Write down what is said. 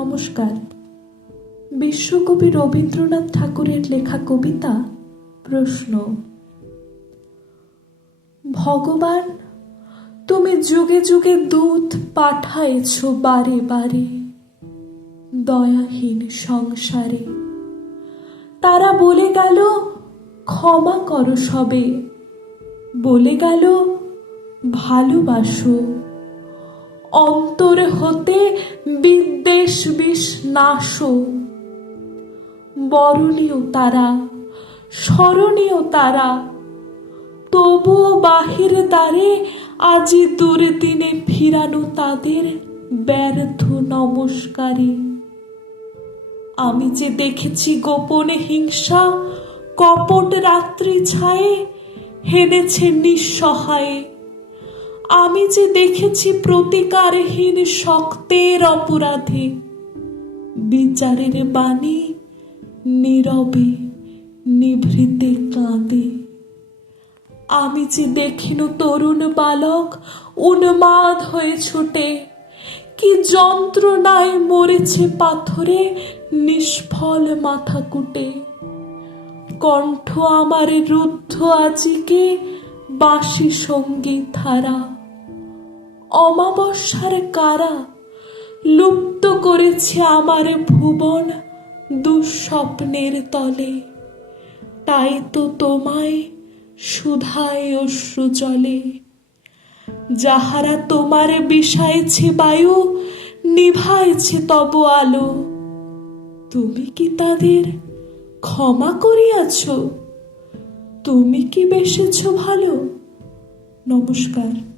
নমস্কার। বিশ্বকবি রবীন্দ্রনাথ ঠাকুরের লেখা কবিতা প্রশ্ন। ভগবান, তুমি যুগে যুগে দূত পাঠায়েছ বারে বারে দয়াহীন সংসারে। তারা বলে গেল ক্ষমা করো সবে, বলে গেল ভালোবাসো। অন্তর হতে বিদ্বেষ বিষ নাশো। বরণীয় তারা, স্মরণীয় তারা, তবুও বাহির দ্বারে আজি দুর্দিনে ফিরানো তাদের ব্যর্থ নমস্কারে। আমি যে দেখেছি গোপনে হিংসা, কপট রাত্রি ছায়ে হেনেছে নিঃসহায়ে। আমি যে দেখেছি প্রতিকারহীন শক্তের অপরাধে বিচারের বাণী নীরবে নিভৃতে কাঁদে। আমি যে দেখিনু তরুণ বালক উন্মাদ হয়ে ছুটে, কি যন্ত্রণায় মরেছে পাথরে নিষ্ফল মাথা কুটে। কণ্ঠ আমার রুদ্ধ আজিকে বাঁশি সঙ্গীত ধারা। অমাবস্যার কারা লুপ্ত করেছে আমার ভুবন দুঃস্বপ্নের তলে। তাই তো তোমায় সুধায় অশ্রু জলে। যাহারা তোমারে বিষায়েছে বায়ু, নিভায়েছে তব আলো, তুমি কি তাদের ক্ষমা করিয়াছ? তুমি কি বেসেছ ভালো? নমস্কার।